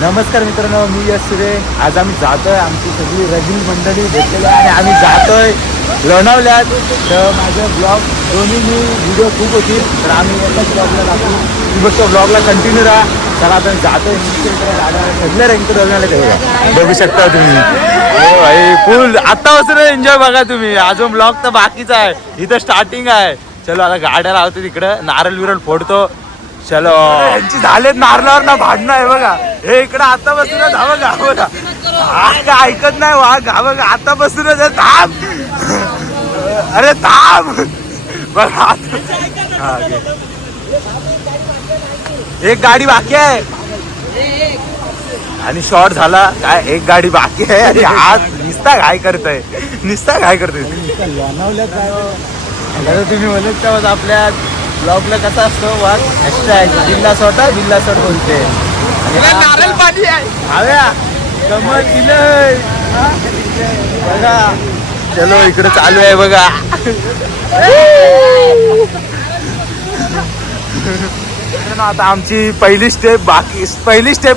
नमस्कार मित्रांनो, मी यश सुरे. आज आम्ही जातोय, आमची सगळी रगील मंडळी भेटलेली आहे आणि आम्ही जातोय लोणावल्यात. तर माझं ब्लॉग दोन्ही व्हिडिओ खूप होतील, तर आम्ही एकाच ब्लॉगला टाकू. मी बघतो ब्लॉगला कंटिन्यू राहा. तर आता जातोय सगळ्या रँक तेव्हा बघू शकता तुम्ही. हो भाई, फुल आत्तापासून एन्जॉय बघा तुम्ही. अजून ब्लॉग तर बाकीचा आहे, इथं स्टार्टिंग आहे. चलो आता गाड्या लावतो तिकडं, नारळ विरळ फोडतो. चलो, यांची झालेत नारळावर ना भांडणं आहे बघा. हे इकडं आता बसून धाव गा बघा, काय ऐकत नाही वा गा बघा. आता बसून थांब, अरे थांब बघा. एक गाडी बाकी आहे आणि शॉर्ट झाला. काय एक गाडी बाकी आहे आणि आज निस्ता काय करतोय, निस्ता काय करतोय. तुम्ही म्हणत तेव्हा आपल्या ब्लॉगला कसा असतो वाघ हॅशटॅग जिल्हा शॉट बोलते. नारळ पाणी हव्या कमल दिलंय बघा. चलो इकडे चालू आहे बघा. आता आमची पहिली स्टेप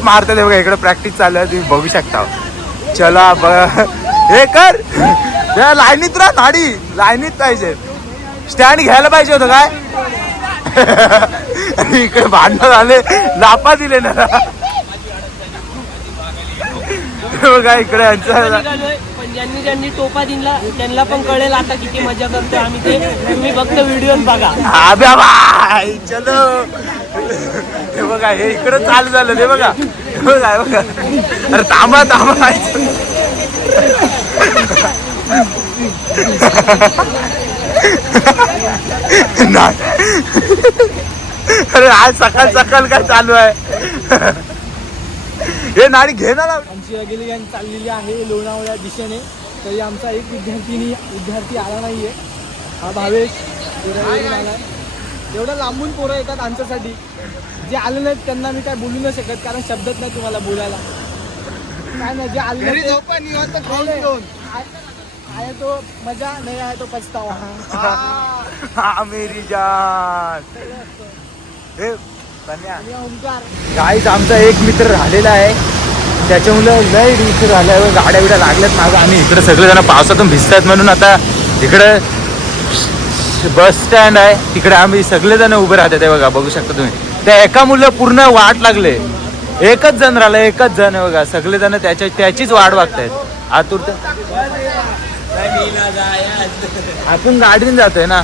मारतात बघा. इकडे प्रॅक्टिस चालू आहे, तुम्ही बघू शकता. चला बघा, हे कर लाईनीत राहा. नाडी लाईनीत पाहिजे, स्टँड घ्यायला पाहिजे होतं काय. इकडे भांडण झाले, लापा दिले ना बघा इकडे. ज्यांनी ज्यांनी टोपा दिला त्यांना पण कळेल आता किती मजा करतो आम्ही. ते तुम्ही फक्त व्हिडिओ बघा. चलो हे बघा, हे इकडे चालू झालं ते बघा. बघा बघा, अरे थांबा थांबा. अरे आज सकाळ सकाळ काय चालू आहे. हे नाडी घे ना. आमची अगेली गँग चाललेली आहे लोणावळ्या दिशेने. तरी आमचा एक विद्यार्थी आला नाहीये. हा भावेश आला. एवढं लांबून पोरं येतात आमच्यासाठी. जे आले नाहीत त्यांना मी काय बोलू नाही शकत, कारण शब्दच नाही तुम्हाला बोलायला. काय नाही, जे आले आहे तो मजा, नाही आहे तो पछतावा. मेरी जान. गाईज आमचा एक मित्र राहिलेला आहे, त्याच्यामुळे लय इथे राहिलाय. गाड्या बिड्या लागल्यात मागं. आम्ही इकडे सगळेजण पावसातून भिजतात म्हणून आता इकडे बस स्टँड आहे, तिकडे आम्ही सगळेजण उभे राहतात. ते बघा, बघू शकता तुम्ही. त्या एका मुलं पूर्ण वाट लागले. एकच जण राहिलं, एकच जण आहे बघा. सगळेजण त्याचीच वाट बघतायत आतुर. आपण गाडीने जातोय ना,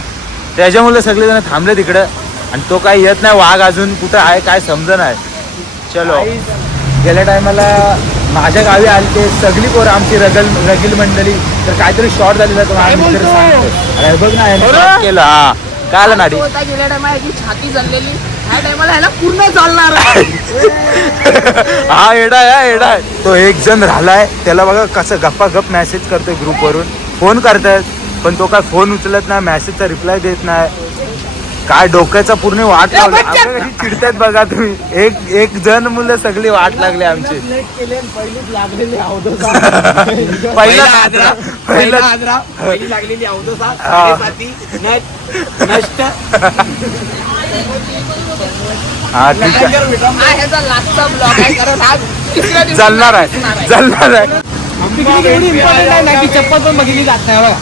त्याच्यामुळे सगळेजण थांबले तिकडं. आणि तो काही येत नाही. वाघ अजून कुठं आहे काय समज नाही. चलो, गेल्या टायमाला माझ्या गावी आले ते सगळी पोरं आमची रगील मंडळी. तर काहीतरी शॉर्ट झालेला तो अरे बघ ना केलं. हा काय आला नाडी. गेल्या टायमाला छाती चाललेली, ह्या टायमाला ह्याला पूर्ण चालणार. हा एडा आहे, एडा आहे. तो एक जण राहिलाय, त्याला बघा कसं गप्पा गप मेसेज करतोय ग्रुपवरून. फोन करतायत पण तो काय फोन उचलत नाही, मेसेजचा रिप्लाय देत नाही. काय डोक्याचा पूर्ण वाट लागली. चिडतायत बघा तुम्ही. एक जण मुलं सगळी वाट लागली आमची. चालणार आहे. चप्पल पण बघितली जात नाही बघा.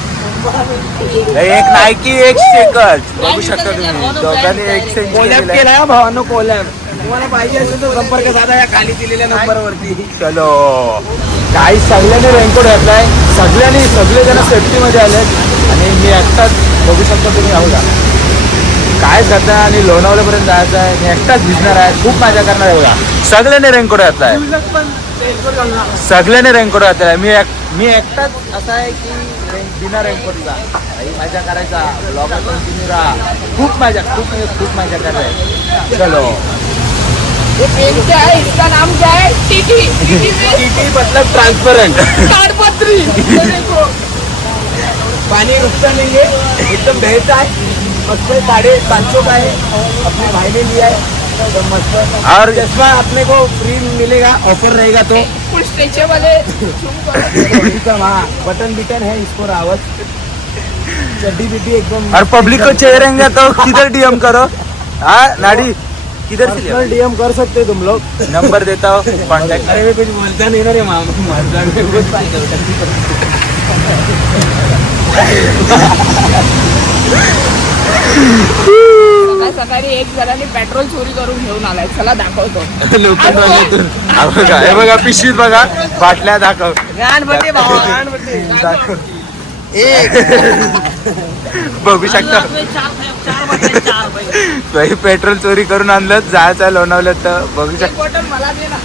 एक नायकी एक स्टेकर बघू शकता तुम्ही. दोघांनी एक कोलॅब केलाय भावांनो, कोलॅब. तुम्हाला पाहिजे असेल तर संपर्क साधा या खाली दिलेल्या नंबरवरती. चलो, काही सगळ्यांनी रेनकोट घातलाय, सगळेजण सेफ्टीमध्ये आलेत आणि मी एकटाच बघू शकता तुम्ही. आहो का काय जाता आणि लोणावल्यापर्यंत जायचं आहे. मी एकटाच भिजणार आहे, खूप मजा करणार आहे बघा. सगळ्यांनी रेनकोट घातलाय, सगळ्यांनी रेनकोट घातलाय. मी एकटाच असा आहे की बिना रेनकोटचा मजा करायचा. ब्लॉग कंटिन्यू राहा. खूप मजा करायची. चलो, इसका नाम क्या है? टीटी मतलब ट्रांसपेरेंट ताडपत्री. पानी रुकता नहीं है, एकदम बहता है. मस्त 750 का है, अपने भाई ने लिया है. तो मस्त. और चश्मा अपने को फ्री मिलेगा, ऑफर रहेगा तो. फुल स्ट्रेचेबल है. बटन बिटन है इसको रावत. चड्डी बिड्डी एकदम. और पब्लिक को चेहरेंगे तो किधर डीएम करो. हाँ नाड़ी किधर से लिया? डीएम कर सकते तुम लोग. नंबर देता हूँ कॉन्टॅक्ट. अरे मी कुछ बोलता नहीं ना रे मामा कुछ पाहिजे सकाळी एक जणांनी पेट्रोल चोरी करून घेऊन आलाय. चला दाखवतो. हे बघा पिशवीत बघा बाटल्या दाखव. गणपती भावा गणपती. दाखव. बघू शकता पेट्रोल चोरी करून आणलं जायचं लोणावल्यात तर बघू एक शकता. बॉटल मला दे ना.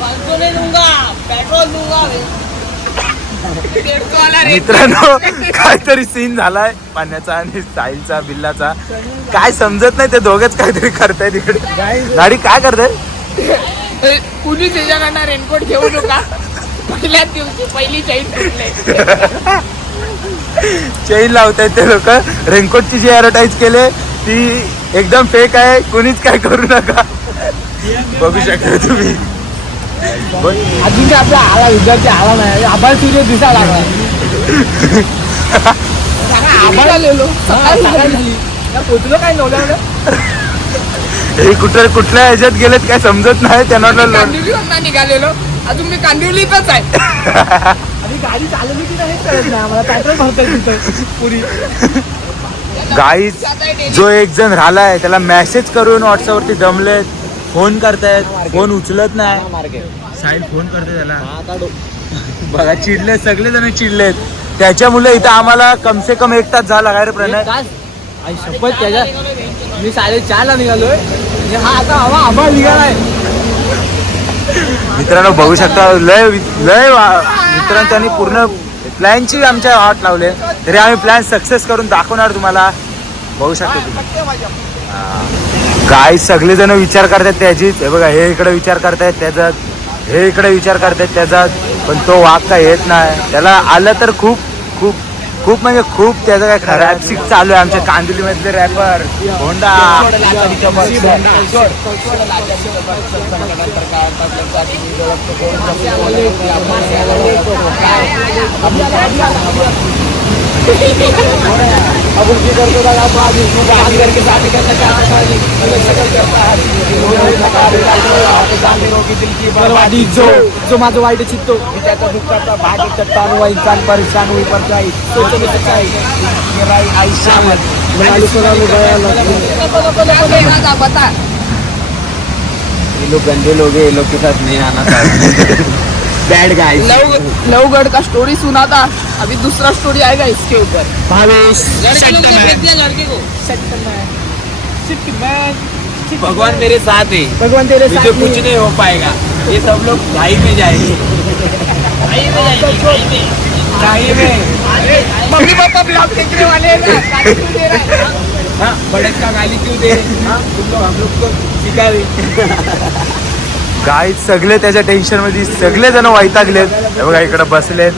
500 नहीं दूंगा, पेट्रोल दूंगा मैं. 150 वाला रेट. मित्रांनो काहीतरी सीन झालाय पाण्याचा आणि स्टाईलचा बिल्लाचा. काय समजत नाही ते दोघच काहीतरी करताय तिकडे. गाडी काय करताय? कुणी त्याच्याकडनं रेनकोट घेऊ नका. पहिल्याच दिवशी पहिली चैन तुटले. चेन लावतायत ते लोक. रेनकोटची जी ऍडव्हर्टाईज केले ती एकदम फेक आहे. कुणीच काय करू नका. बघू शकता तुम्ही. अजून काय आपला आला विद्यार्थी आला नाही. आभाळ सूर्य दिसा लागला. आभाळ आलेलो. सकाळी झाली. पोचलो काय नवल्या. हे कुठल्या ह्याच्यात गेलेत काय समजत नाही त्यांना. कांदिवलीवरनं निघालेलो. अजून मी कांदिवलीतच आहे. आणि गाडी चालवली की नाही कळत नाही आम्हाला. पेट्रोल भरतोय तिथं पुरी. गाईज जो एक जण राहिलाय त्याला मेसेज करून व्हॉट्सअपवरती दमलेत. फोन करतायत फोन उचलत नाही. साहिल फोन करते त्याला. बघा चिडले सगळेजण चिडलेत त्याच्यामुळे. इथं आम्हाला कमसे कम 1 तास झाला काय रे प्रणय. आई शपथ त्याच्या मी 4:30 निघालोय. हा आता हवा आभाळ निघालाय. मित्रांनो बघू शकता लय मित्रांनो त्यांनी पूर्ण प्लॅनची आमच्या वाट लावले तरी आम्ही प्लॅन सक्सेस करून दाखवणार तुम्हाला. बघू शकता तुम्ही. काय सगळेजण विचार करतात त्याचीच. हे बघा हे इकडे विचार करतायत त्याच्यात. हे इकडे विचार करतायत त्याच्यात. पण तो वाघ काय येत नाही. त्याला आलं तर खूप खूप खूप म्हणजे खूप त्याचं काय खरं रॅपसिक चालू आहे. आमच्या कांदिवलीमधले रॅपर होंडा. जो माझं वाईट चित्तो त्याचा दुःखाचा भाग चट्टान हुआ इंसान परेशान हुई पर जाई सोचो में सच्चाई मेरा आयशा बता. ये लोग गंदे लोग हैं. ये लोग के साथ नहीं आना चाहिए. Bad guys. लवगढ़ का स्टोरी सुना था. अभी दूसरा स्टोरी आएगा इसके ऊपर. भावेश लड़के लोग ने फेंक दिया लड़के को. भगवान मेरे साथ है. भगवान तेरे मुझे कुछ नहीं हो पाएगा. ये सब लोग खाई में जाएंगे. खाई में. मम्मी पापा ब्लॉग देखने वाले हैं ना. गाली क्यों दे रहा है? हाँ बड़े का गाली क्यों दे रहे. हाँ तुम लोग हम लोग को सिखा रहे. गाईज सगळे त्याच्या टेन्शन मध्ये सगळेजण वैतागलेत. हे बघा इकडे बसलेत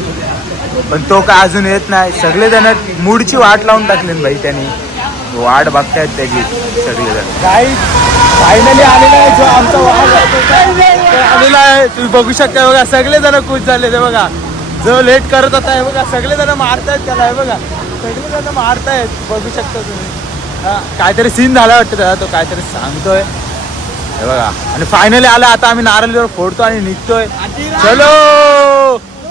पण तो काय अजून येत नाही. सगळेजण मूडची वाट लावून टाकली भाई. त्यांनी वाट बघतायत त्याची सगळेजण. गाईज फायनली आलेला आहे जो आमचा वाघ आलेला आहे. तुम्ही बघू शकता बघा सगळेजण खुश झाले. ते बघा जो लेट करत होता हे बघा सगळेजण मारतायत त्याला. हे बघा सगळेजण मारतायत. बघू शकता तुम्ही. हा काहीतरी सीन झाला वाटतं त्याला. तो काहीतरी सांगतोय. हे बघा आणि फायनली आला. आता आम्ही नारळीवर फोडतो आणि निघतोय. चलो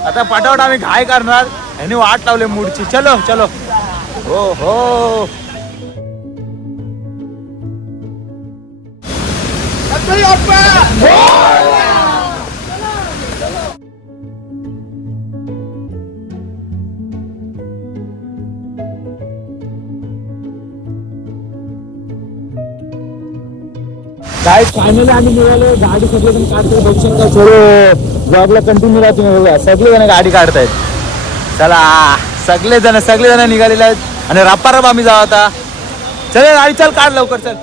आता पटापट आम्ही घाय करणार. ह्याने वाट लावले मूडची. चलो चलो. हो हो काय फायनली आम्ही निघालो. गाडी सगळेजण काढतो. बघू शकता. थोडं ब्लॉगला कंटिन्यू राहा तुम्ही. बघा सगळेजण गाडी काढतायत. चला सगळेजण निघालेले आहेत आणि रप्पा आम्ही जाऊ आता. चल गाडी चल काढ लवकर चल.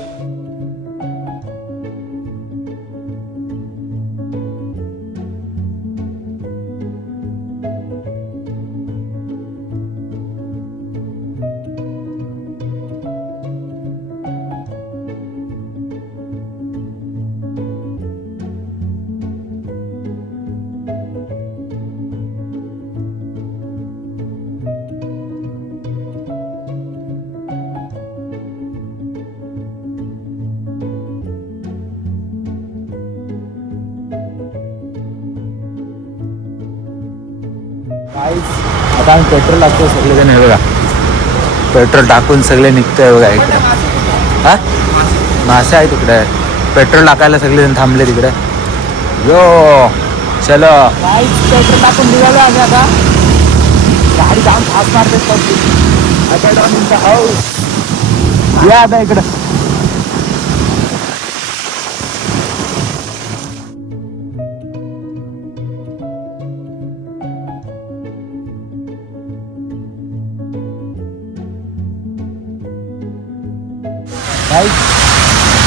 आता आम्ही पेट्रोल टाकतो सगळेजण. हे बघा पेट्रोल टाकून सगळे निघतोय बघा इकडे. हा मासे आहे तिकडे. पेट्रोल टाकायला सगळेजण थांबले तिकडे. यो चलो पेट्रोल टाकून निघालो आम्ही आता. गाडी जाऊन फास्ट मारते हाऊस. या आता इकडं.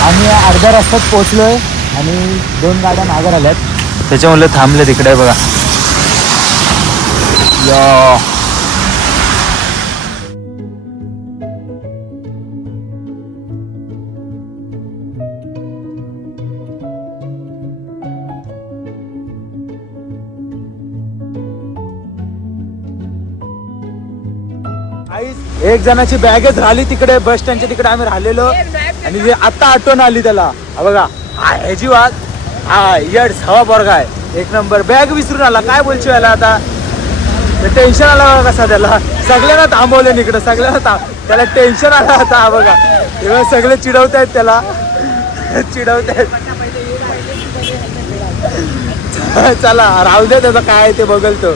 आम्ही अर्ध्या रस्त्यात पोहोचलोय आणि 2 गाड्या मागे आल्यात त्याच्यामुळे थांबले तिकडे बघा. यो एक जणाची बॅगच राहिली तिकडे बस स्टँडच्या तिकडे आम्ही राहिलेलो आणि जे आता आठवण आली त्याला. हा बघा ह्याची वाट. हा यड्स हवा पोरगा आहे एक नंबर. बॅग विसरून आला. काय बोलतो याला आता. टेन्शन आला बघा कसा त्याला. सगळ्यांना थांबवले इकडे. सगळ्यांना त्याला टेन्शन आला आता. हा बघा तेव्हा सगळे चिडवतायत त्याला. चिडवतायत. चला राहू दे त्याचं काय ते बघल तो.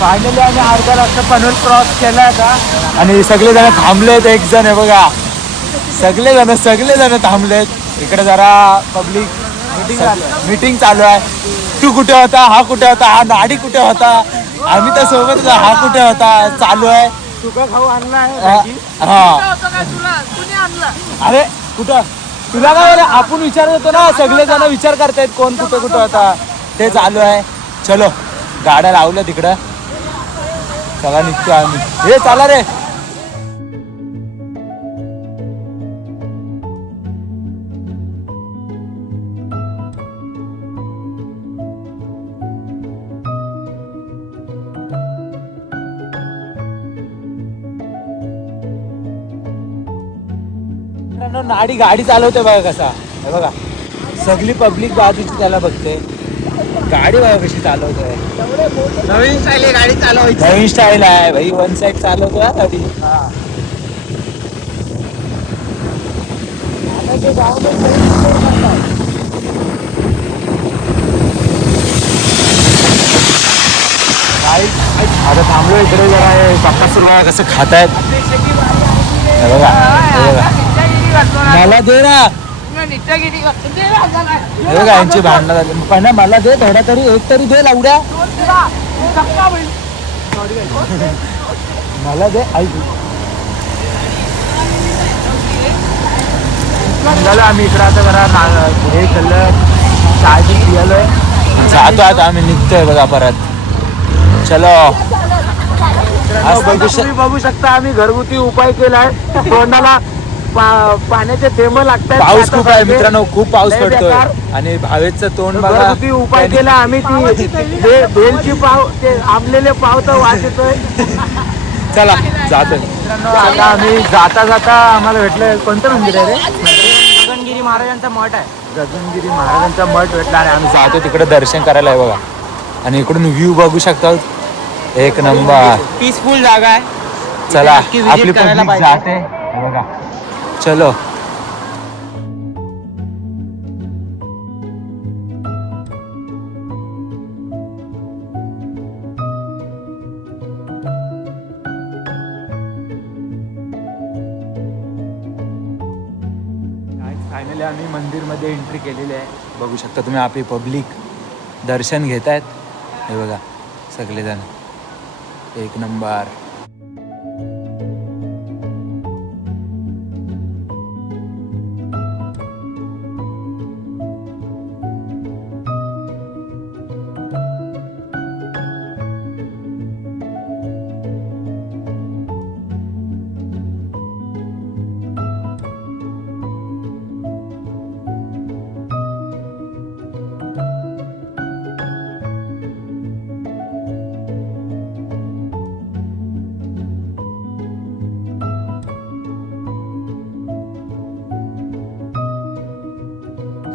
फायनली आम्ही अर्धा रस्ता पनवेल क्रॉस केला आता आणि सगळेजण थांबलेत. एक जण आहे बघा सगळेजण थांबलेत. इकडे जरा पब्लिक मीटिंग चालू आहे. तू कुठे होता, हा कुठे होता, हा नाडी कुठे होता, आम्ही तर सोबत, हा कुठे होता चालू आहे. तुका खाऊ आणला हा अरे कुठं तुला काय बरं. आपण विचारत होतो ना. सगळेजण विचार करतायत कोण कुठे कुठे होता ते चालू आहे. चलो गाड्या लावल्या तिकडं. चला निघतो आम्ही. हे चला रे. नाडी गाडी चालवते बघा कसा. हे बघा सगळी पब्लिक बाजूची त्याला बघते. गाडी बघा कशी चालवतोय. नवीन स्टाईल गाडी चालवायची. नवीन स्टाईल आहे भाई. 1 साइड चालवतो गाडी. आता थांबलो इकडे जरा. बाप्पा बघा कसं खातायत. हे बघा मला दे ना. हे बघा यांची भांडणं झाली. पण मला दे थोडा तरी. एक तरी दे लावड्या. मला दे. ऐक झालं आम्ही इकडं आता जरा हे खाल्लं. चाय पियालोय. जातो आता आम्ही. निघतोय बघा परत. चलो बघू शकता आम्ही घरगुती उपाय केलाय. तोंडाला पाण्याचे थेंब लागतात. पाऊस खूप आहे मित्रांनो. खूप पाऊस पडतोय आणि भावेशचं तोंड बघा. घरगुती उपाय केला आम्ही. ती बेलची पाव ते आंबलेले पाव तर वास येतोय. चला जातोय मित्रांनो. आता आम्ही जाता जाता आम्हाला भेटलं. कोणतं मंदिर आहे रे. गगनगिरी महाराजांचा मठ आहे. गगनगिरी महाराजांचा मठ भेटला आणि आम्ही जातो तिकडे दर्शन करायला आहे बघा. आणि इकडून व्ह्यू बघू शकता. एक नंबर पीसफुल जागा आहे. चला आपली पब्लिक जाते बघा. चलो फायनली आम्ही मंदिरमध्ये एंट्री केलेली आहे. बघू शकता तुम्ही. आपली पब्लिक दर्शन घेत आहेत. हे बघा सगळेजण. एक नंबर.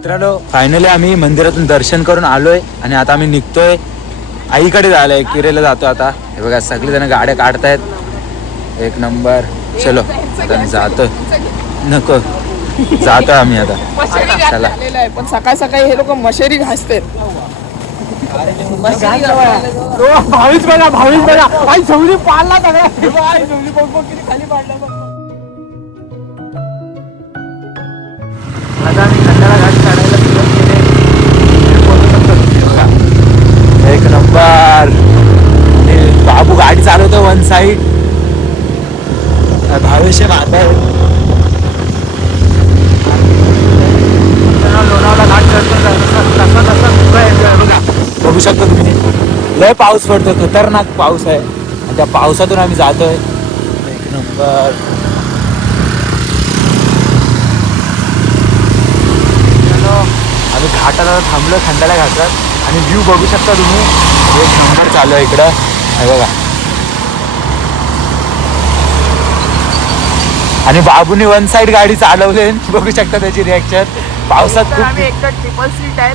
मित्रांनो फायनली आम्ही मंदिरातून दर्शन करून आलोय आणि आता आम्ही निघतोय आईकडे जायला किरेला जातो आता. हे बघा सगळे जण गाड्या काढतायत एक नंबर. चलो आता मी जातो. नको जातो आम्ही आता. चला पण सकाळ सकाळी हे लोक मशेरी घासतात. भावीच बघा आई झवली पाडला सगळ्या आई झवली बघ किती खाली पाडला बघ. आता आम्ही खंडाळा घाट चढायला सुरुवात केली. बघा एक नंबर. बाबू गाडी चालवतो वन साईड. भावेश माता लोणावळा घाट चढतो तसा बघा बघू शकता तुम्ही. लय पाऊस पडतो खतरनाक पाऊस आहे आणि त्या पावसातून आम्ही जातोय. एक नंबर. आम्ही घाटाला थांबलो खंडाळा घाटात आणि व्ह्यू बघू शकता तुम्ही. एक नंबर चालू आहे इकडं. हे बघा आणि बाबूने वन साइड गाडी चालवली. बघू शकता त्याची रिॲक्शन. पावसात खूप ट्रिपल सीट आहे.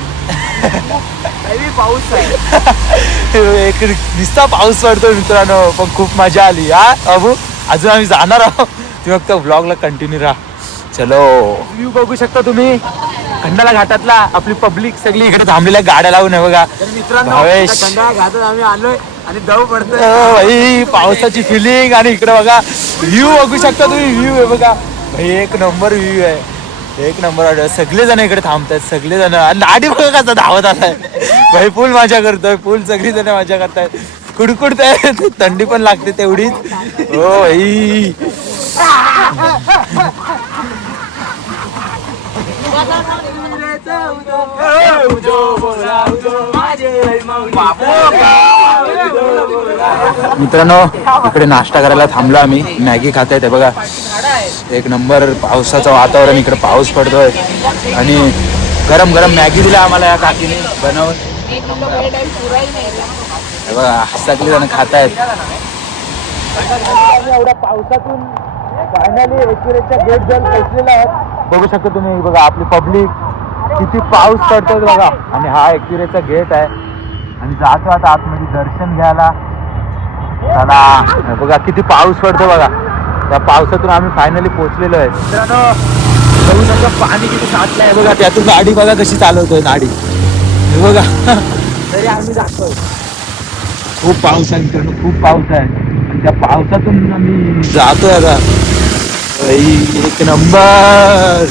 पाऊस आहे. एक नुसता पाऊस पडतो मित्रांनो पण खूप मजा आली हा बाबू. अजून आम्ही जाणार आहोत. तुम्ही फक्त व्लॉगला कंटिन्यू राहा. चलो व्ह्यू बघू शकता तुम्ही खंडाळा घाटातला. आपली पब्लिक सगळी इकडे थांबलेल्या गाड्या लावून आहे बघा. भावेश खंडाळा घाटात आम्ही आलोय आणि दव पडतोय. भाई पावसाची फिलिंग आणि इकडे बघा व्ह्यू बघू शकता तुम्ही. व्ह्यू आहे बघा भाई एक नंबर व्ह्यू आहे. एक नंबर. सगळे जण इकडे थांबतात सगळे जण. नाडी बघा कसा धावत आलाय भाई. फुल मजा करतोय फुल. सगळी जण मजा करतायत कुडकुडताय. थंडी पण लागते तेवढीच. हो भाई मित्रांनो इकडे नाश्ता करायला थांबलो आम्ही. मॅगी खात आहे बघा. एक नंबर पावसाचं वातावरण. इकडे पाऊस पडतोय आणि गरम गरम मॅगी दिला आम्हाला या काकीने बनवून. हे बघा सगळे जण खात आहेत. एवढ्या पावसातून फायनली एक्युरेटच्या गेट जवळ पोहोचलेला आहे. बघू शकता तुम्ही. बघा आपली पब्लिक किती पाऊस पडतोय बघा. आणि हा एक्युरेटचा गेट आहे आणि जातो आता आतमध्ये दर्शन घ्यायला. चला बघा किती पाऊस पडतो बघा. त्या पावसातून आम्ही फायनली पोहोचलेलो आहे. मित्रांनो बघू शकता पाणी किती साठलं आहे बघा. त्यातून गाडी बघा कशी चालवतोय गाडी. हे बघा तरी आम्ही जातोय. खूप पाऊस आहे मित्रांनो खूप पाऊस आहे. आणि त्या पावसातून आम्ही जातोय आता. एक नंबर.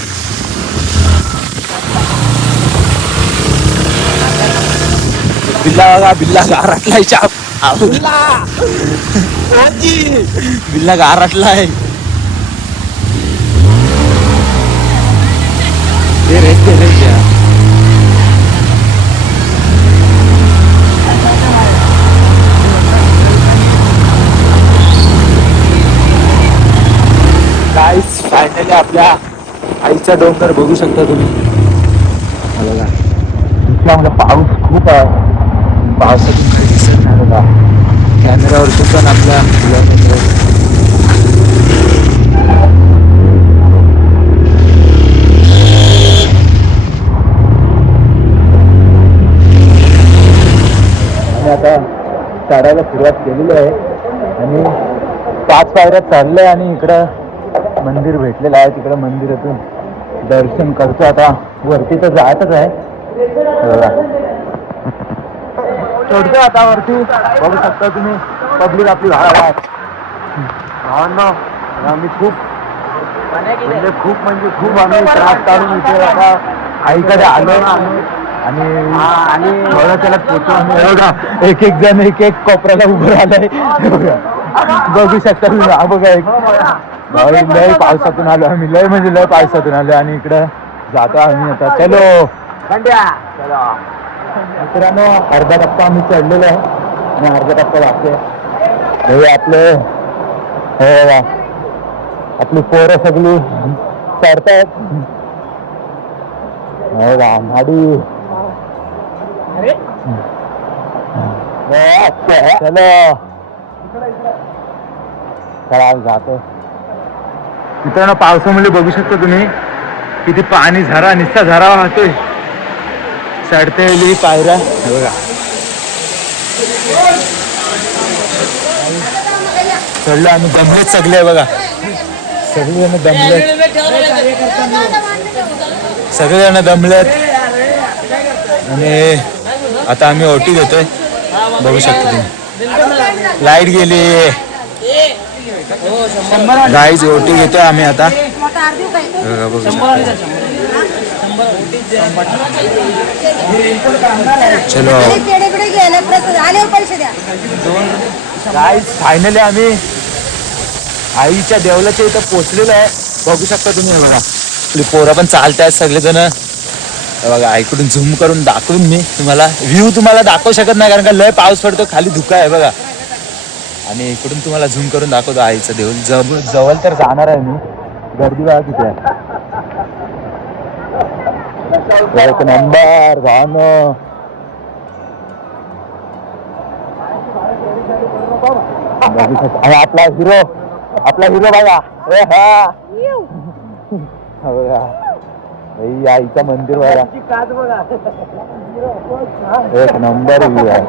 बिल्ला बघा बिल्ला गारटलाय. चाप बिल्ला गारटलाय. ते रेट गाईस फायनली आपल्या आईचा डोंगर बघू शकता तुम्ही. बघा इथला पाऊस खूप आहे. पावसातून काही दिसत नाही बघा. कॅमेरावर सुद्धा आपल्या आणि आता चढायला सुरुवात केलेली आहे आणि 5 पायऱ्या चढल्या आणि इकडं मंदिर भेटलेलं आहे. तिकडं मंदिरातून दर्शन करतो आता. वरती तर जायचंच आहे. चढतो आता वरती. बघू शकता तुम्ही पब्लिक आपली भावात. भावांनो आम्ही खूप खूप आम्ही त्रास काढून इथे आता आईकडे आलो आणि थोडं त्याला पोचवून बघा एक जण एक कोपऱ्याला उभं राहिलंय. बघू शकता तुम्ही. हा बघा एक लय पावसातून आलो आम्ही. लय पावसातून आलो आणि इकडं जातो आम्ही आता. चलो मित्रांनो अर्धा टप्पा आम्ही चढलेलो आहे आणि अर्धा टप्पा बाकी आहे. हे आपली पोरं सगळी चढतायत. गाडी चलो चला जातो. मित्रांनो पावसामुळे बघू शकता तुम्ही किती पाणी झरा निस्ता झरा वाहतोय. चढतेली पायऱ्या हे बघा. चढलो आम्ही, दमलेत सगळे बघा, सगळेजण दमलेत, सगळेजण दमलेत. आणि आता आम्ही ओटी देतोय, बघू शकतो तुम्ही. लाईट गेली गाईज, ओटी घेतोय आम्ही आता. बघू शकतो. चलो गाईज, फायनली आम्ही आईच्या देवलाच्या इथं पोहोचलेलो आहे. बघू शकता तुम्ही. हे बघा आपली पोरं पण चालतायत सगळेजण. बघा इकडून झूम करून दाखवून मी तुम्हाला व्ह्यू तुम्हाला दाखवू शकत नाही, कारण का लय पाऊस पडतो, खाली धुका आहे बघा. आणि इकडून तुम्हाला झूम करून दाखवतो आईचं देऊळ. जवळ तर जाणार आहे मी. गर्दी बघा किती आहे. एक नंबर गाणं. आणि आपला हिरो बघा. बघा आईचं मंदिर बघा, एक नंबर व्ह्यू आहे.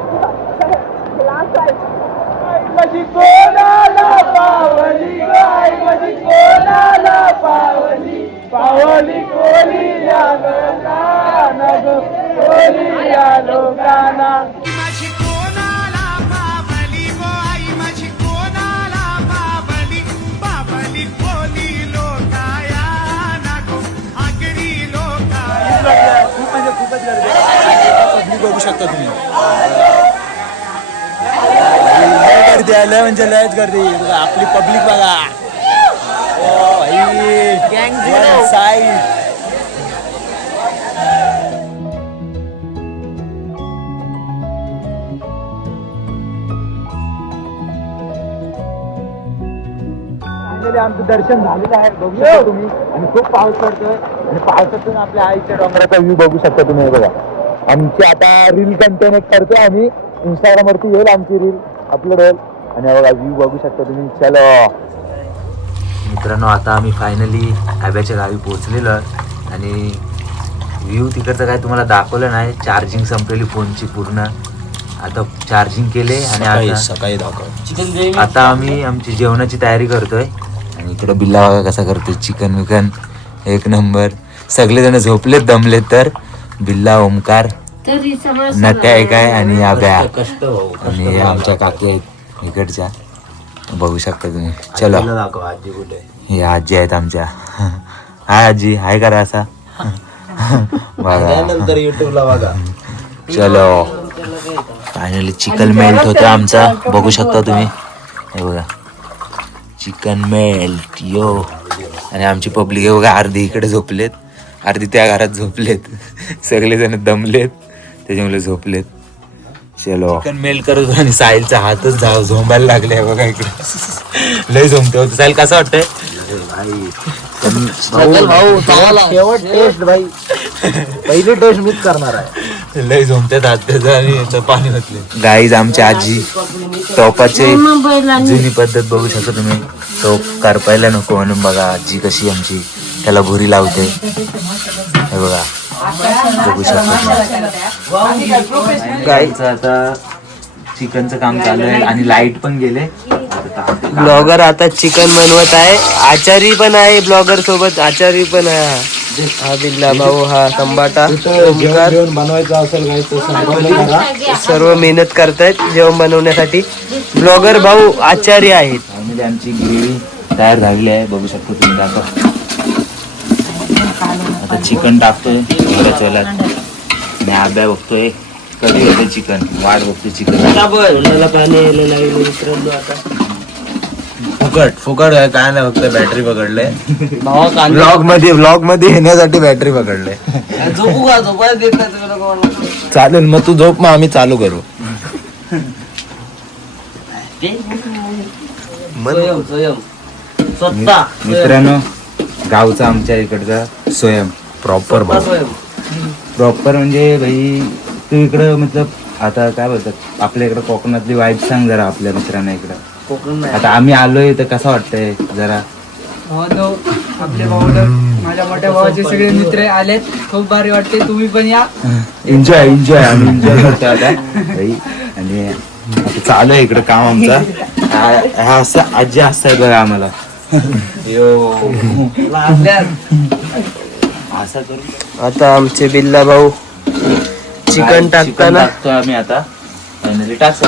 बघू शकता तुम्ही. गर्दी आलं म्हणजे लयच गर्दी. आपली पब्लिक बघा. आमचं दर्शन झालेलं आहे, बघू शकता तुम्ही. आणि खूप पाऊस पडतोय, आणि पावसातून आपल्या आईच्या डोंगराचा व्ह्यू बघू शकता तुम्ही. बघा आमची आता रील कंटेन करतोय आम्ही, इंस्टाग्राम वरती येईल आमची रील अपलोड होईल. आणि बघा व्ह्यू बघू शकता तुम्ही. चलो मित्रांनो, आता आम्ही फायनली आब्याच्या गावी पोहोचलेलो आणि व्ह्यू तिकडचं काय तुम्हाला दाखवलं नाही. चार्जिंग संपलेली फोनची पूर्ण. आता चार्जिंग केले आणि आता सकाळी दाखव. आता आम्ही आमची जेवणाची तयारी करतोय. आणि इकडं बिल्ला बघा कसा करतोय. चिकन विकन एक नंबर. सगळेजण झोपलेत, दमलेत. तर बिल्ला, ओमकार, नट्या आहे काय, आणि आब्या, आणि आमच्या काकी आहेत इकडच्या, बघू शकता तुम्ही. चलो हे आजी आहेत आमच्या. हाय आजी, हाय करा असा बघा. युट्यूबला बघा. चलो फायनली चिकन मेल्ट होतं आमचा, बघू शकता तुम्ही. हे बघा चिकन मेल्ट यो. आणि आमची पब्लिक आहे बघा, अर्धी इकडे झोपलेत, अर्धी त्या घरात झोपलेत. सगळेजण दमलेत त्याच्यामुळे झोपलेत. चलो चिकन मेल्ट करत आणि साहिलचा हातच झोंबायला लागले बघा इकडे. लय झोंबते होते. साहिल कसं वाटतंय? पहिली टेस्ट मीच करणार आहे. लय झोंबत्यात हात त्याचं आणि याचं पाणी घातले. गाईज आमची आजी टोपाची जुनी पद्धत बघू शकता तुम्ही. टोप करपायला नको म्हणून बघा आजी कशी आमची त्याला भुरी लावते. हे बघा बघू शकता. गाईचं आता चिकनचं काम चालू आहे आणि लाईट पण गेले. ब्लॉगर आता चिकन बनवत आहे. आचारी पण आहे ब्लॉगर सोबत. आचारी पण आहे. हा बिल्ला भाऊ, हा संबाटा, ओमकार. बनवायचं असेल सर्व मेहनत करतायत जेवण बनवण्यासाठी. ब्लॉगर भाऊ आचार्य आहेत. म्हणजे आमची ग्रेव्ही तयार झालेली आहे, बघू शकतो तुम्ही. दाखव. आता चिकन टाकतोय थोड्या तेलात आणि आब्या बघतोय कधी होतं चिकन, वाट बघतोय चिकन. पाणी यायला लागले मित्रांनो. आता फुकट आहे काय नाही, फक्त बॅटरी पकडले. ब्लॉग मध्ये येण्यासाठी बॅटरी पकडले. झोपू का? झोपायला देत नाही तुम्ही लोक मला. चालेल मग तू झोप, मग आम्ही चालू करू. मित्रांनो गावचा आमच्या इकडचा स्वयं प्रॉपर म्हणजे भाई तू इकडं मतलब आता काय बोलतात आपल्या इकडं कोकणातली वाईब सांग जरा आपल्या मित्रांना इकडं. आता आम्ही आलोय तर कसं वाटतंय जरा. आपले भाऊ माझ्या माझ्या मोठ्या भावाचे सगळे मित्र आलेत. खूप भारी वाटते. तुम्ही पण या. एन्जॉय आम्ही एन्जॉय करतो आता भाई. आणि आता चालू आहे इकडं काम आमचं. हा असं आजी असताय बघा आम्हाला. यो असं करू. आता आमचे बिल्ला भाऊ चिकन टाकताना टाकतोय आम्ही आता. फायनली टाकतो.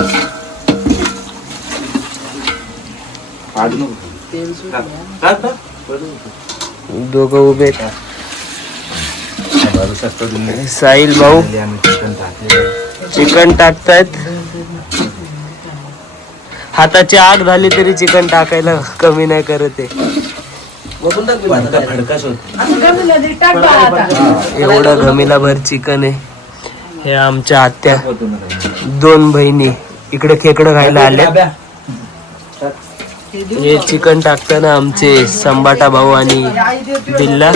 दोघं उभे आहेत. बघू शकतो तुम्ही. साहिल भाऊ आम्ही चिकन टाकलेलं. चिकन टाकतायत. हाताची आग झाली तरी चिकन टाकायला कमी नाही करत आहे. फडका शोध. एवढं घमिला भर चिकन आहे. हे आमच्या आत्या 2 बहिणी इकडे खेकडं खायला आल्या. हे चिकन टाकताना आमचे संबाटा भाऊ आणि बिल्ला.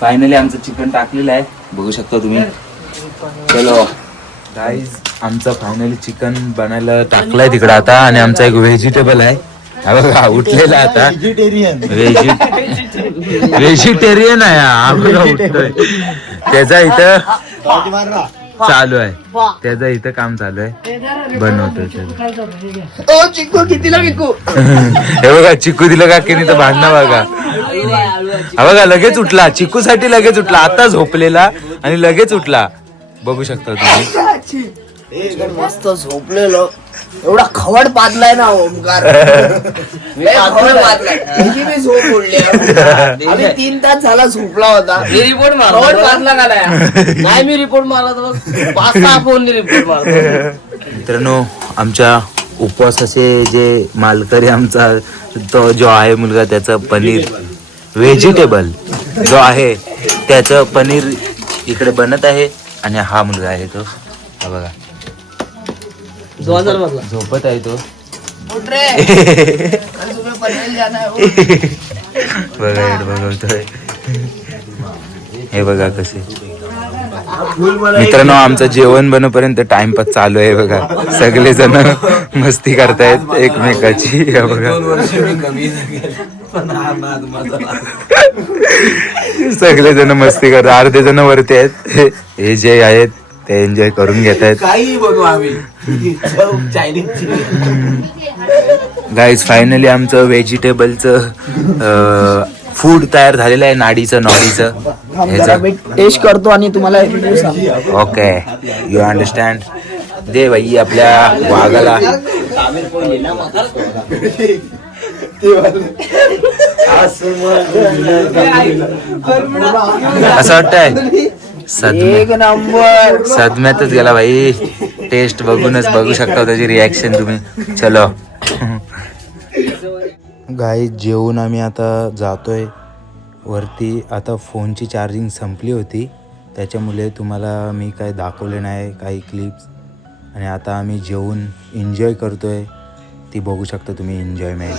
फायनली आमचं चिकन टाकलेलं आहे. बघू शकता तुम्ही. चलो गाईज, आमचं फायनली चिकन बनायला टाकलंय तिकडं आता. आणि आमचा एक व्हेजिटेबल आहे. हा बघा उठलेला आता. व्हेजिटेरियन आहे हा बघा उठतोय. त्याचा इथं चालू आहे. त्याचं इथं काम चालू आहे. बनवतोय चिकू कितीला विकू? हे बघा चिकू दिलं का की नाही तर भांडणं बघा. हा बघा लगेच उठला. चिकू साठी लगेच उठला. आता झोपलेला आणि लगेच उठला. बघू शकता तुम्ही. मस्त झोपलेलो. एवढा खवड पादलाय ना ओमकार. खवड पादलाय. त्याची मी झोप उडली. आम्ही 3 तास झाला झोपला होता. मी रिपोर्ट मारला. खवड पादला का नाही? मी रिपोर्ट मारला तर 5-6 फोन रिपोर्ट मारला. मित्रांनो, आमच्या उपवासाचे जे मालकरी आमचा तो जो आहे मुलगा, त्याचं पनीर व्हेजिटेबल जो आहे त्याचं पनीर इकडे बनत आहे. आणि हा मुलगा आहे तो. हा बघा 2000 मधला झोपत आहे तो. बघा बघतोय. हे बघा कसे. मित्रांनो, आमचं जेवण बनपर्यंत टाइमपास चालू आहे बघा. सगळे जण मस्ती करतायत एकमेकाची. हे बघा सगळे जण मस्ती करतात. अर्धे जण वरती आहेत. हे जे आहेत ते एन्जॉय करून घेत आहेत. काही बनवू आम्ही गाईज, फायनली आमचं व्हेजिटेबलचं फूड तयार झालेलं आहे. नाडीचं मी टेस्ट करतो आणि तुम्हाला रिव्ह्यू सांगतो. Okay, you understand. दे बाई आपल्या वाघाला. असं वाटतंय एक नंबर. सदम्यातच गेला भाई. टेस्ट बघूनच बघू शकता त्याची रिॲक्शन तुम्ही. चलो गाई, जेवून आम्ही आता जातोय वरती. आता फोनची चार्जिंग संपली होती, त्याच्यामुळे तुम्हाला मी काय दाखवले नाही काही क्लिप्स. आणि आता आम्ही जेवून एन्जॉय करतोय. ती बघू शकता तुम्ही एन्जॉयमेंट.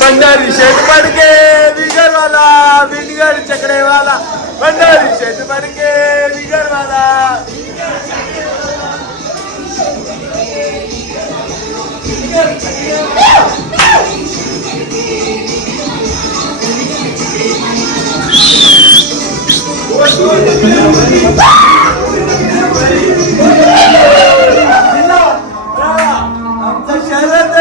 भंडारी शेठ पडके बिगरवाला, बिनगर चकडेवाला. भंडारी शेठ पडके बिगरवाला. आमच्या शहरात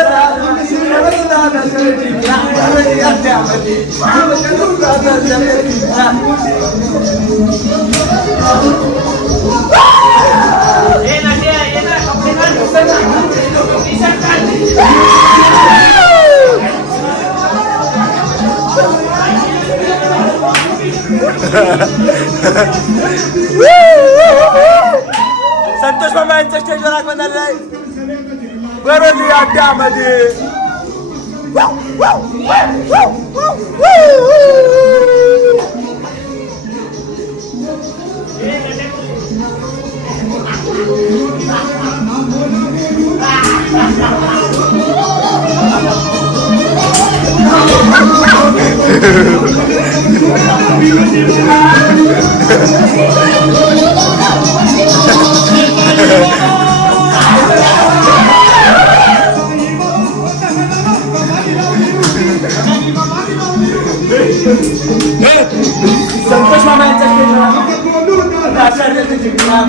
संतोष मामा यांच्या स्टेजवर आगमन झालेलं आहे बरोली अड्ड्यामध्ये. संतोष मामा यांच्या जिंकला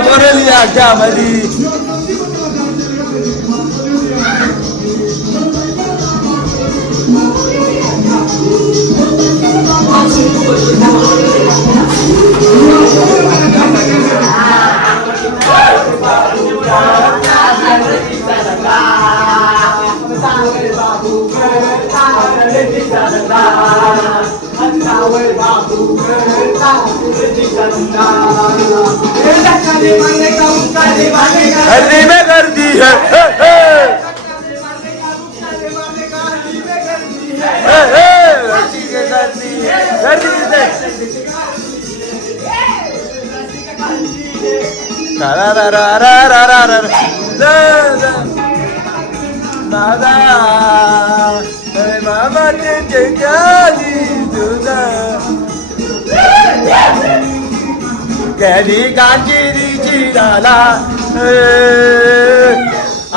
बरोली अड्ड्यामध्ये. हल्ली में गर्दी है मामा कधी कांजिरीची झाला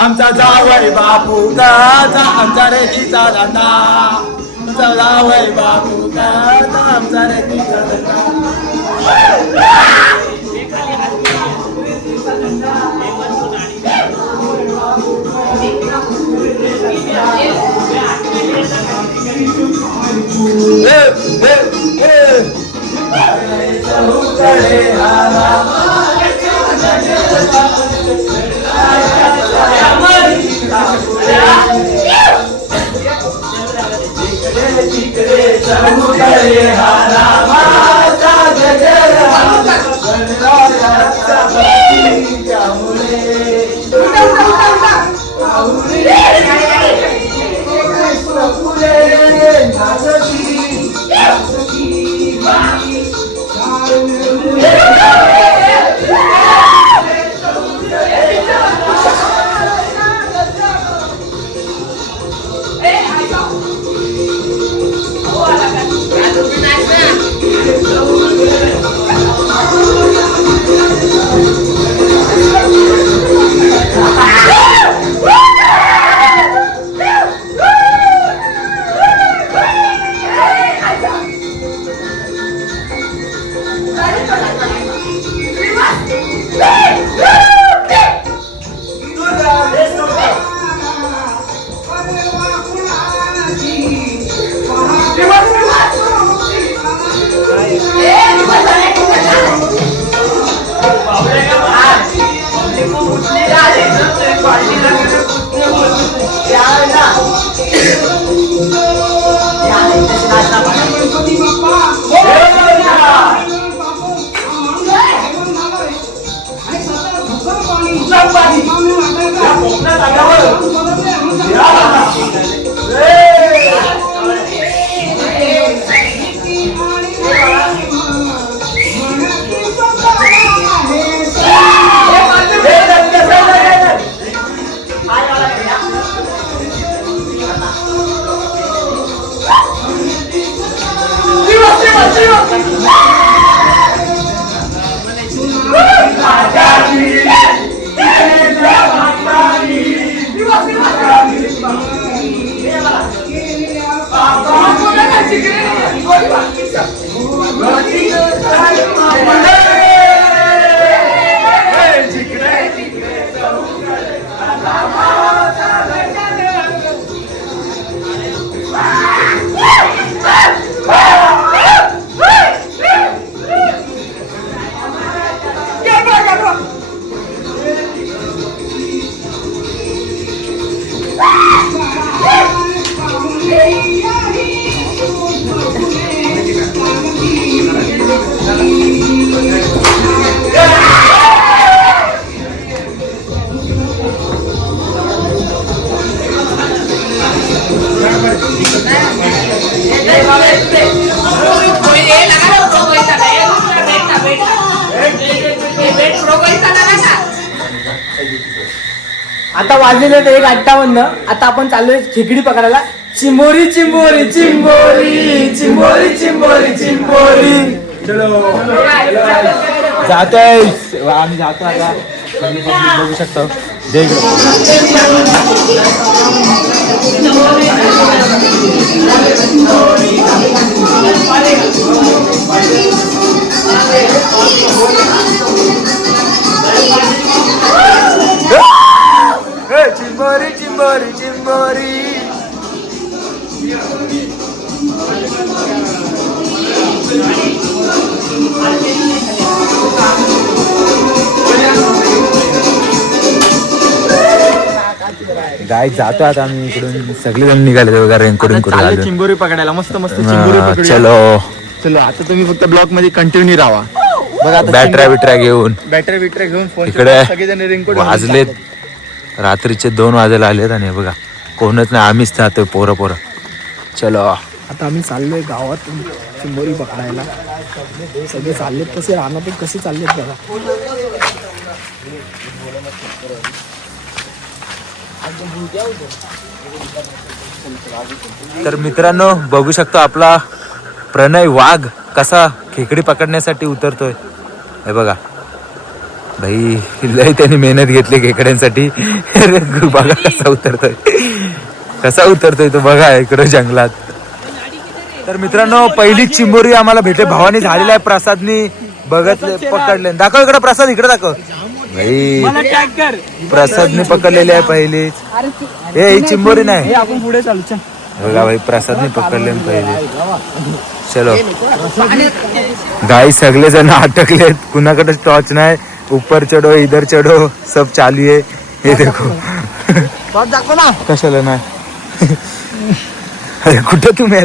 आमचा जावई बापू काचा आमचा रेतीचा दांडा. आमचा जावई बापू काचा आमचा रेतीचा दांडा. आता वाजलेले आहेत 1:58. आता आपण चाललोय खेकडी पकडायला. चिंबोरी चिंबोरी चिंबोरी चिंबोरी चिंबोरी चिंबोरी. जातोय आम्ही जातो आता. बघू शकतो देख चिंबोरी चिंबोरी चिंबोरी. गाय जातो आता आम्ही इकडून सगळेजण निघाले बघा रेनकोट चाललोय चिंबोरी पकडायला. मस्त मस्त चिंबोरी पकडूया. चलो चलो आता तुम्ही फक्त ब्लॉक मध्ये कंटिन्यू राहा. बघा आता बॅटऱ्या बिटऱ्या घेऊन बॅटरी बिटरी घेऊन फोन इकडे सगळेजण रेनकोट वाजलेत रात्रीचे 2 वाजायला आलेत आणि बघा कोणच नाही आम्हीच जातोय पोरं. चलो आता आम्ही चाललोय गावात चिंबोरी पकडायला. सगळे चाललेत कसे राहणार कसे चाललेत बघा. तर मित्रांनो बघू शकतो आपला प्रणय वाघ कसा खेकडी पकडण्यासाठी उतरतोय. हे बघा भाई लय त्याने मेहनत घेतली खेकड्यांसाठी. बघा कसा उतरतोय तो बघा इकडं जंगलात. तर मित्रांनो पहिली चिंबोरी आम्हाला भेटले भावानी झालेला आहे. प्रसादनी बघत पकडले. दाखव इकडे प्रसाद इकडे दाखव भाई. प्रसादने पकडलेली आहे पहिलीच. हे चिंबोरी नाही आपण पुढे चालू. बघा भाई प्रसादने पकडले पहिले. चलो गाई सगळे जण अटकलेत. कुणाकडे टॉर्च नाही. ऊपर चढो इधर चढो सब चालू आहे. हे देखो दाखव ना. कशाला नाही. अरे कुठे तुम्ही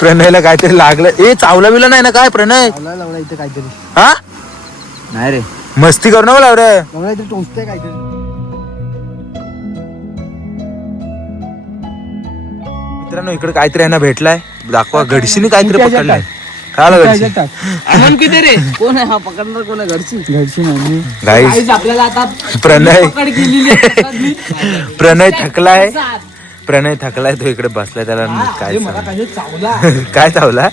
प्रणयला काहीतरी लागलं. ए चावला बिला नाही ना काय प्रणय. लावला इथे काहीतरी. हा नाही रे मस्ती करू नका लाव रे. लावला इथे टोचतंय काहीतरी. मित्रांनो इकडे काहीतरी यांना भेटलाय. दाखवा घडशीने काहीतरी पकडलाय. काय घडशी किती रे कोण आहे हा पकडणार कोण आहे? घरची नाही. गाईस आपल्याला आता प्रणय पकड केलेली आहे. प्रणय थकलाय तो इकडे बसलाय. त्याला काय मला काही चावला. काय चावला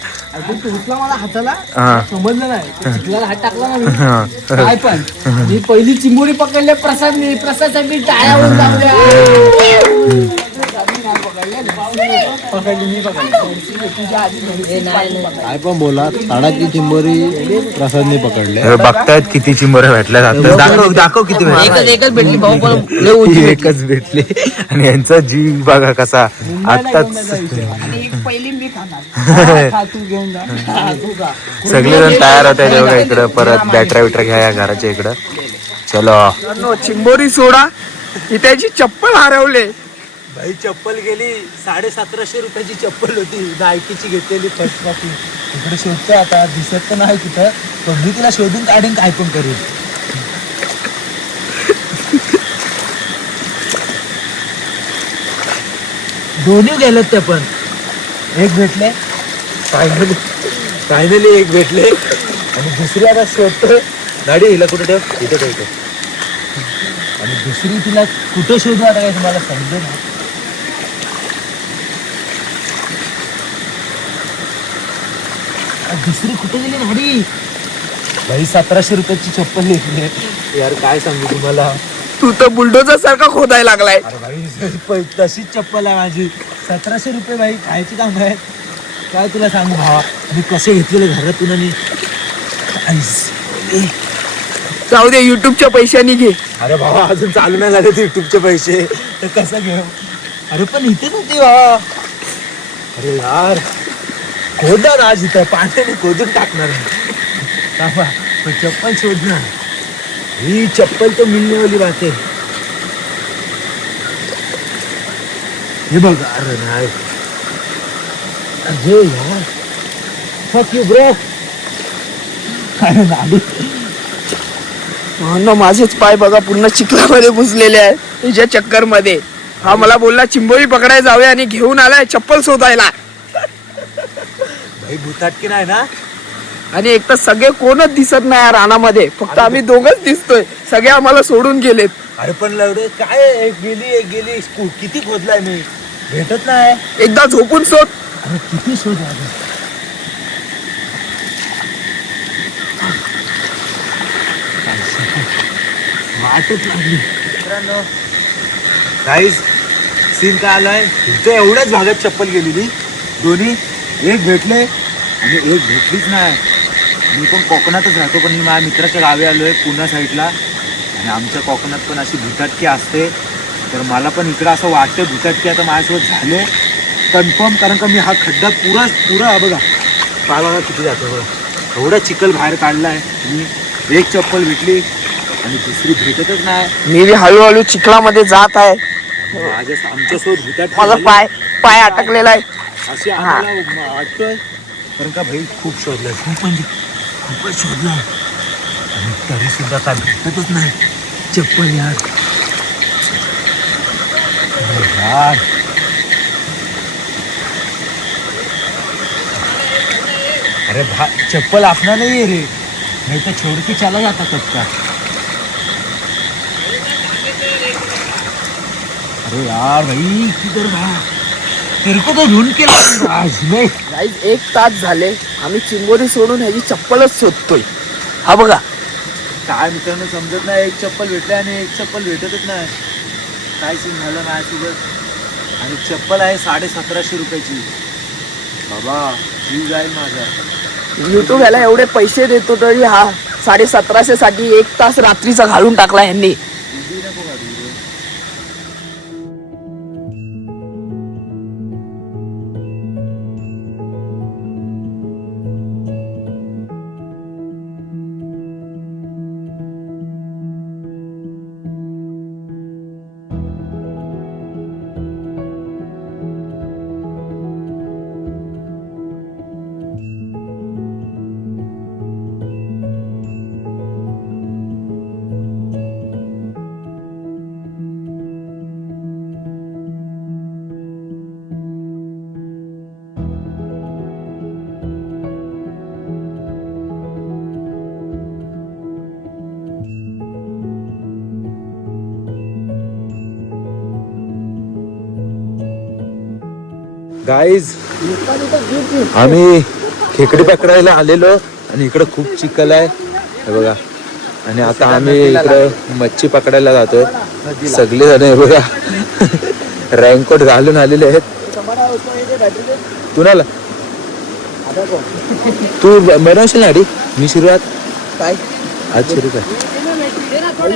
टोचला मला हाताला. हा. समजलं नाही. चिखलाला हात टाकला ना मी. हा. काय पण मी पहिली चिंबोरी पकडले प्रसादने. प्रसादसाठी टाळ्या होऊन लावल्या. पकडली मी काय पण बोला ताडाची चिंबोरी प्रसादने पकडले. हे बघतायत किती चिंबोऱ्या भेटल्या जातात. दाखव किती भेटल्या. एकच भेटली भाऊ पण लय उंची भेटली. एकच भेटली आणि यांचा जीव बघा कसा आताच. पहिली मी खाणार. खा तू घेऊन जा. तू खा. सगळेजण तयार होत आहे बघा. इकडं परत बॅटऱ्या बिटऱ्या घ्या या घराच्या इकडं. चलो चिंबोरी सोडा. त्याची चप्पल हरवले. भाई चप्पल गेली. 1750 रुपयाची चप्पल होती. नायकीची घेतलेली फर्स्ट कॉपी. इकडे शोधतोय आता. दिसत तर नाही कुठं. पण मी तिला शोधून काढेन काय पण करेन. दोन्ही गेलेत ते पण. एक भेटले फायनली एक भेटले आणि दुसरी आता शोधतोय. गाडी हिला कुठे ठेव. इथे ठेवतो. आणि दुसरी तिला कुठं शोधू आता काय तुम्हाला समजेल ना. दुसरी कुठे गेली गाडी. भाई 1700 रुपयाची चप्पल घेतली यार. काय सांगू तुम्हाला. तू तर बुलडोजर सारखा खोदायला लागलाय. अरे भाई तशीच चप्पल आहे माझी. 1700 रुपये भाई खायची काम आहे. काय तुला सांगू भावा. मी कसे घेतलेले घरातून आणि जाऊ दे युट्यूबच्या पैशानी घे. अरे भावा अजून चालू नाही झाले ते युट्यूबचे पैसे तर कसं घेऊ. अरे पण इथेच होती भावा. अरे यार खोदणार आज इथं पाण्याने खोदून टाकणार. चप्पल शोधणार. ही चप्पल तो मिलने वाली बात है. हे बघ. अरे नाही. अरे यार फक यू ब्रो. अरे नाही. माझेच पाय बघा पूर्ण चिखलामध्ये बुजलेले आहेत तुझ्या चक्कर मध्ये. हा मला बोलला चिंबोरी पकडायला जाऊया आणि घेऊन आलाय चप्पल शोधायला. भाई भूताटकी नाही ना. आणि एक तर सगळे कोणच दिसत नाही या रानामध्ये, फक्त आम्ही दोघच दिसतोय. सगळे आम्हाला सोडून गेलेत. अरे पण लवडे काय एक गेली किती खोदलाय मी, भेटत नाही. एकदा झोपून शोध. अरे किती शोध वाटच लागली. मित्रांनो काहीच सीन काय आलाय, इथं एवढ्याच भागात चप्पल गेलेली, दोन्ही एक भेटले आणि एक भेटलीच नाही. मी पण कोकणातच राहतो, पण मी माझ्या मित्राच्या गावी आलोय पुण्या साईडला, आणि आमच्या कोकणात पण अशी भुताटकी असते. तर मला पण इकडं असं वाटतं भुताटकी आता माझ्यासोबत झाले कन्फर्म, कारण का मी हा खड्डा पुरा बघा पाला किती जातो बघा, एवढा चिखल बाहेर काढलाय. मी एक चप्पल भेटली आणि दुसरी भेटतच नाही. मी हळूहळू चिखलामध्ये जात आहे. आमच्यासोबत भुताटकी माझा झाली. पाय अटकलेला आहे. अशी आम्हाला वाटतोय, कारण का भाई खूप शोधलंय, खूप म्हणजे खूपच शोधलं, आणि तरी सुद्धा काय भेटतच नाही चप्पल यार. यार अरे चप्पल असणार नाही रे, नहीं तो छोड़ के चला जाता कब का. अरे यार भाई किधर भाई, तेरे को तो ढूंढ के आज नहीं. गाईज 1 तास झाले आम्ही चिंबोरी सोडून ह्याची चप्पलच शोधतोय. हा बघा काय मित्रांनो समजत नाही, एक चप्पल भेटले आणि एक चप्पल भेटतच नाही. काय सीन झालं माझ्यासोबत. आणि चप्पल आहे 1750 रुपयाची. बाबा जीव जाईल माझा. युट्यूब ह्याला एवढे पैसे देतो तरी हा 1750 साठी 1 तास रात्रीचा घालून टाकला यांनी. उभी नको गाडी रे. गाईज आम्ही खेकडी पकडायला आलेलो, आणि इकडं खूप चिखल आहे हे बघा. आणि आता आम्ही इकडं मच्छी पकडायला जातोय. सगळे जण हे बघा रेनकोट घालून आलेले आहेत. कुणाला तू बनवशील ना मी सुरुवात काय आज सुरू कर.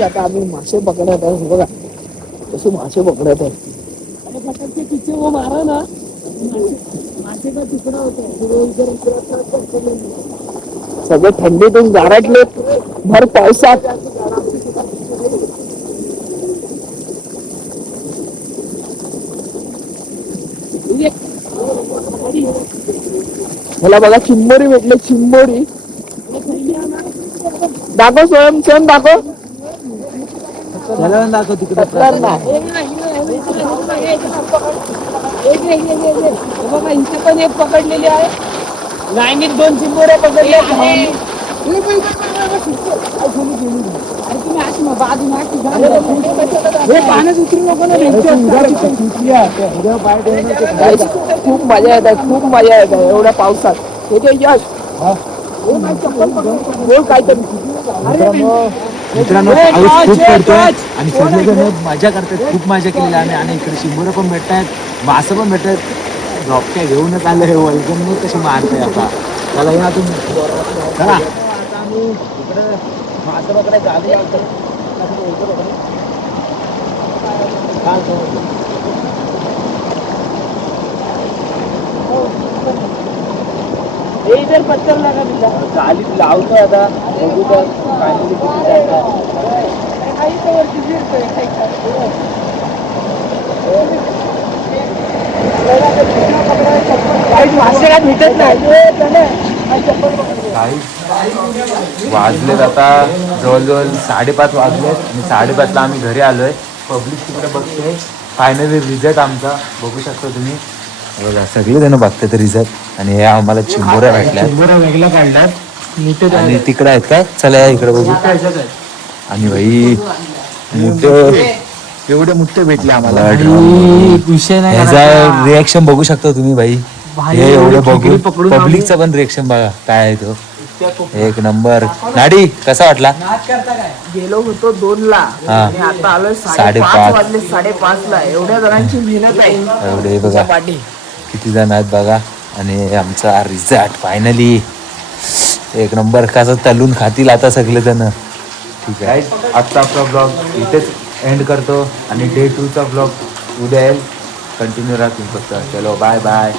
आता आम्ही मासे पकडत आहोत. बघा कसे मासे पकडत आहेत. मारा ना मासे का तुकडा सगळे थंडीतून गारटले भर पावसात. मला बघा चिंबोरी भेटले. चिंबोरी दाखव स्वयं दाखव. दाखव तिकडे इथे पण एक पकडलेली आहे. लाईनीत 2 चिंबोऱ्या पकडल्या. पाण्यात उतरू नको ना. खूप मजा येत आहे, खूप मजा येत आहे एवढ्या पावसात. हे यश बोल काहीतरी. मित्रांनो पाऊस खूप पडतोय आणि सगळेजण मजा करतात. खूप मजा केलेली आहे. आणि इकडे शिंबोरं पण भेटतात, मासं पण भेटतात. झोपक्या घेऊनच आलं हे वल्गन कशी मारतोय आता. चला या तुम्ही चला. आता आम्ही इकडे मासं पकडायचं आधी पत्थर लागा दिला गाली लावतोय आता. बघू तर फायनली भेटत नाही. वाजलेत आता जवळजवळ 5:30 वाजलेत. आणि 5:30ला आम्ही घरी आलोय. पब्लिक तिकडे बघतोय फायनली रिझल्ट आमचा बघू शकता तुम्ही. बघा सगळे जण बघतात रिझल्ट आणि हे आम्हाला चिंबोऱ्या भेटल्या वेगळ्या काढल्यात मोठे आणि तिकडे आहेत काय. चला या इकडे बघू. आणि भाई मोठे एवढे मोठे भेटले आम्हाला. विषय नाही ह्याचा रिएक्शन बघू शकता तुम्ही भाई. भाई, हे एवढे खिचडी बघू पकडून पब्लिकचा पण रिएक्शन बघा काय आहे तो. एक नंबर. नाडी कसा वाटला? गेलो होतो 2 ला हा. आणि आता आलोय 5:30. 5:30 वाजले. 5:30 ला एवढ्या जणांची मेहनत आहे. एवढे बघा किती जण आहेत बघा. आणि आमचा रिझल्ट फायनली एक नंबर. कसा तलून खातील आता सगळे जण. ठीक आहे आजचा आपला ब्लॉग इथेच एंड करतो आणि डे 2चा ब्लॉग उद्या येईल. कंटिन्यू राहतील फक्त. चलो बाय बाय.